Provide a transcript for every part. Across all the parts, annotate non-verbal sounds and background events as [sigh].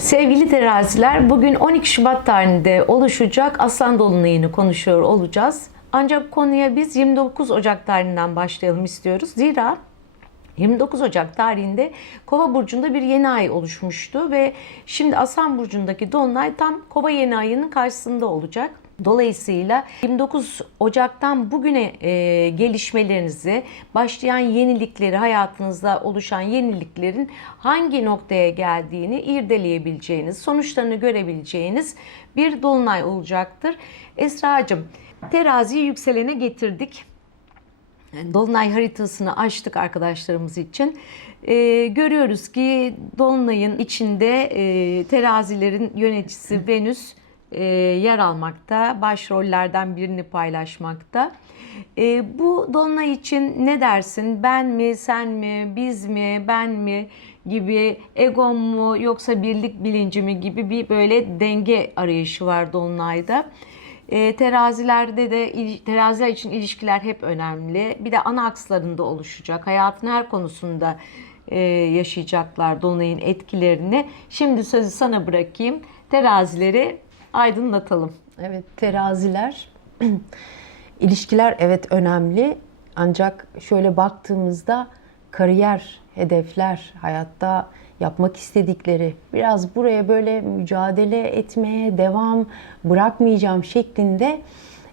Sevgili teraziler, bugün 12 Şubat tarihinde oluşacak Aslan Dolunay'ını konuşuyor olacağız. Ancak konuya biz 29 Ocak tarihinden başlayalım istiyoruz. Zira 29 Ocak tarihinde Kova burcunda bir yeni ay oluşmuştu ve şimdi Aslan burcundaki dolunay tam Kova yeni ayının karşısında olacak. Dolayısıyla 29 Ocak'tan bugüne e, gelişmelerinizi, başlayan yenilikleri, hayatınızda oluşan yeniliklerin hangi noktaya geldiğini irdeleyebileceğiniz, sonuçlarını görebileceğiniz bir dolunay olacaktır. Esra'cığım, teraziyi yükselene getirdik. Dolunay haritasını açtık arkadaşlarımız için. Ee, görüyoruz ki Dolunay'ın içinde e, terazilerin yöneticisi Venüs e, yer almakta. Başrollerden birini paylaşmakta. E, bu Dolunay için ne dersin? Ben mi, sen mi, biz mi, ben mi gibi egom mu yoksa birlik bilinci mi gibi bir böyle denge arayışı var Dolunay'da. E, terazilerde de il- teraziler için ilişkiler hep önemli. Bir de ana akslarında oluşacak. Hayatın her konusunda e, yaşayacaklar Dolunay'ın etkilerini. Şimdi sözü sana bırakayım. Terazileri aydınlatalım. Evet teraziler [clears throat] ilişkiler evet önemli ancak şöyle baktığımızda kariyer, hedefler, hayatta yapmak istedikleri biraz buraya böyle mücadele etmeye devam bırakmayacağım şeklinde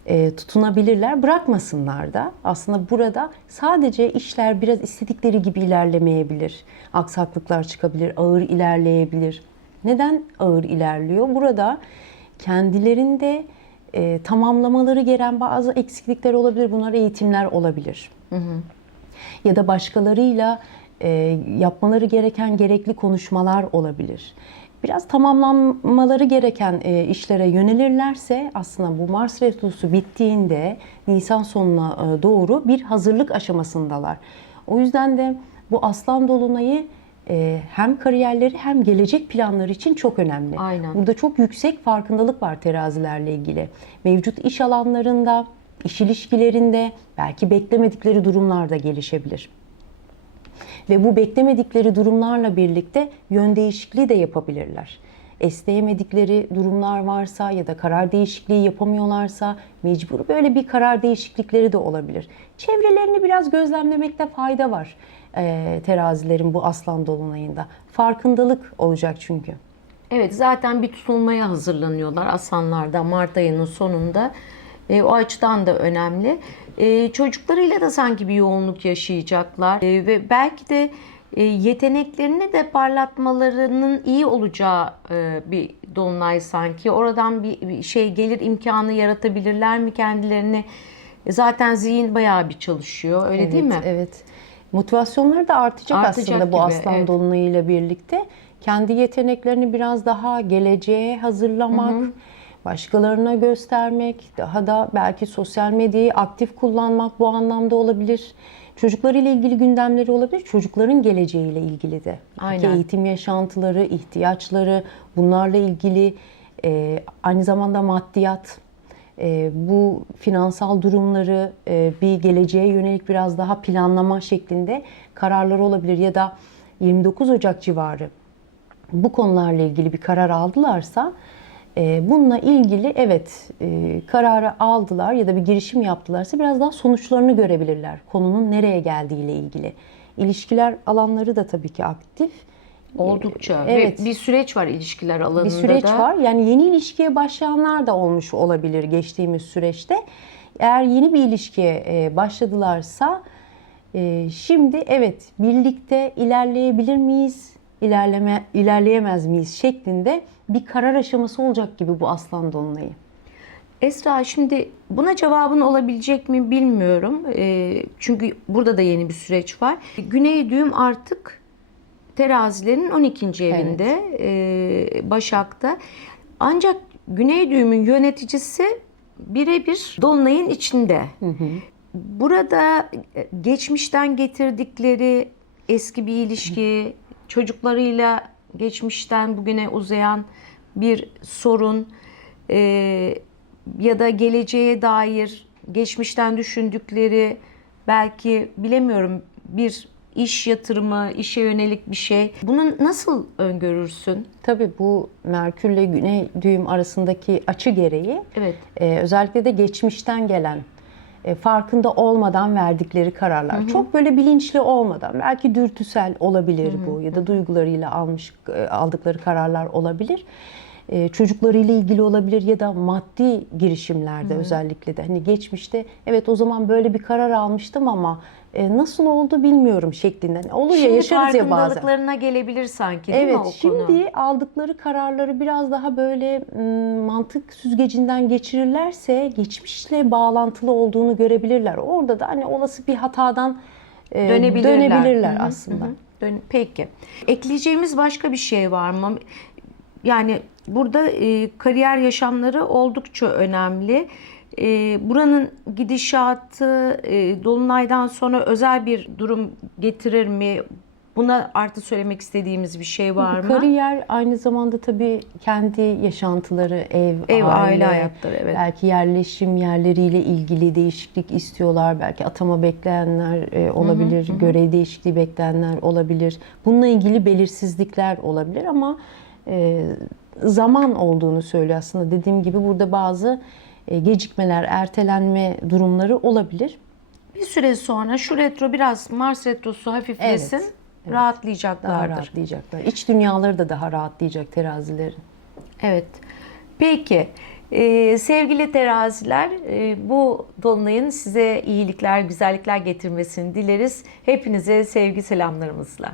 e, tutunabilirler. Bırakmasınlar da. Aslında burada sadece işler biraz istedikleri gibi ilerlemeyebilir. Aksaklıklar çıkabilir, ağır ilerleyebilir. Neden ağır ilerliyor? Burada kendilerinde e, tamamlamaları gereken bazı eksiklikler olabilir. Bunlar eğitimler olabilir. Ya da başkalarıyla e, yapmaları gereken gerekli konuşmalar olabilir. Biraz tamamlanmaları gereken e, işlere yönelirlerse aslında bu Mars Retrosu bittiğinde Nisan sonuna e, doğru bir hazırlık aşamasındalar. O yüzden de bu Aslan Dolunay'ı e, hem kariyerleri hem gelecek planları için çok önemli. Aynen. Burada çok yüksek farkındalık var terazilerle ilgili. Mevcut iş alanlarında, iş ilişkilerinde belki beklemedikleri durumlar da gelişebilir. Ve bu beklemedikleri durumlarla birlikte yön değişikliği de yapabilirler. Esneyemedikleri durumlar varsa ya da karar değişikliği yapamıyorlarsa mecbur böyle bir karar değişiklikleri de olabilir. Çevrelerini biraz gözlemlemekte fayda var eee, terazilerin bu aslan dolunayında. Farkındalık olacak çünkü. Evet zaten bir tutulmaya hazırlanıyorlar aslanlarda Mart ayının sonunda. E, o açıdan da önemli. E, çocuklarıyla da sanki bir yoğunluk yaşayacaklar. E, ve belki de e, yeteneklerini de parlatmalarının iyi olacağı e, bir dolunay sanki. Oradan bir, bir şey gelir imkanı yaratabilirler mi kendilerine? E, zaten zihin bayağı bir çalışıyor öyle değil mi? Evet, Evet. Motivasyonları da artacak, Artacak aslında bu gibi, aslan evet. dolunayıyla birlikte. Kendi yeteneklerini biraz daha geleceğe hazırlamak, başkalarına göstermek, daha da belki sosyal medyayı aktif kullanmak bu anlamda olabilir. Çocuklarıyla ilgili gündemleri olabilir. Çocukların geleceğiyle ilgili de. Belki Aynen. eğitim yaşantıları, ihtiyaçları, bunlarla ilgili e, aynı zamanda maddiyat, e, bu finansal durumları e, bir geleceğe yönelik biraz daha planlama şeklinde kararları olabilir ya da 29 Ocak civarı bu konularla ilgili bir karar aldılarsa e, bununla ilgili evet e, kararı aldılar ya da bir girişim yaptılarsa biraz daha sonuçlarını görebilirler. Konunun nereye geldiğiyle ilgili. İlişkiler alanları da tabii ki aktif. Oldukça. Evet. Ve bir süreç var ilişkiler alanında bir süreç da. var. Yani yeni ilişkiye başlayanlar da olmuş olabilir geçtiğimiz süreçte. Eğer yeni bir ilişkiye e, başladılarsa e, şimdi evet birlikte ilerleyebilir miyiz, ilerleme ilerleyemez miyiz şeklinde bir karar aşaması olacak gibi bu aslan dolunayı. Esra şimdi buna cevabın olabilecek mi bilmiyorum. Ee, çünkü burada da yeni bir süreç var. Güney düğüm artık terazilerin 12. evinde ee, Başak'ta. Ancak Güney düğümün yöneticisi birebir Dolunay'ın içinde. Burada e, geçmişten getirdikleri eski bir ilişki, çocuklarıyla geçmişten bugüne uzayan bir sorun e, ya da geleceğe dair geçmişten düşündükleri belki bilemiyorum bir iş yatırımı, işe yönelik bir şey. Bunu nasıl öngörürsün? Tabii bu Merkürle Güney düğüm arasındaki açı gereği Evet. e, özellikle de geçmişten gelen e, farkında olmadan verdikleri kararlar. Çok böyle bilinçli olmadan belki dürtüsel olabilir bu ya da duygularıyla almış e, aldıkları kararlar olabilir. E, çocuklarıyla ilgili olabilir ya da maddi girişimlerde özellikle de hani geçmişte evet o zaman böyle bir karar almıştım ama e, nasıl oldu bilmiyorum şeklinde. Hani Olur ya Şimdi yaşarız ya bazen. farkındalıklarına gelebilir sanki değil Evet, mi o konu? şimdi aldıkları kararları biraz daha böyle m, mantık süzgecinden geçirirlerse geçmişle bağlantılı olduğunu görebilirler. Orada da hani olası bir hatadan e, dönebilirler. dönebilirler Hı hı, aslında. hı hı. Dön- Peki. Ekleyeceğimiz başka bir şey var mı? Yani burada e, kariyer yaşamları oldukça önemli. E, buranın gidişatı e, dolunaydan sonra özel bir durum getirir mi? Buna artı söylemek istediğimiz bir şey var mı? Kariyer aynı zamanda tabii kendi yaşantıları, ev, Ev, aile aile, hayatları, evet. belki yerleşim yerleriyle ilgili değişiklik istiyorlar. Belki atama bekleyenler e, olabilir, görev değişikliği bekleyenler olabilir. Bununla ilgili belirsizlikler olabilir ama e, zaman olduğunu söylüyor aslında. Dediğim gibi burada bazı gecikmeler, ertelenme durumları olabilir. Bir süre sonra şu retro biraz Mars retrosu hafiflesin. Evet, evet. Rahatlayacaklardır. Daha rahatlayacaklar. İç dünyaları da daha rahatlayacak terazilerin. Evet. Peki. Ee, sevgili teraziler, e, bu dolunayın size iyilikler, güzellikler getirmesini dileriz. Hepinize sevgi selamlarımızla.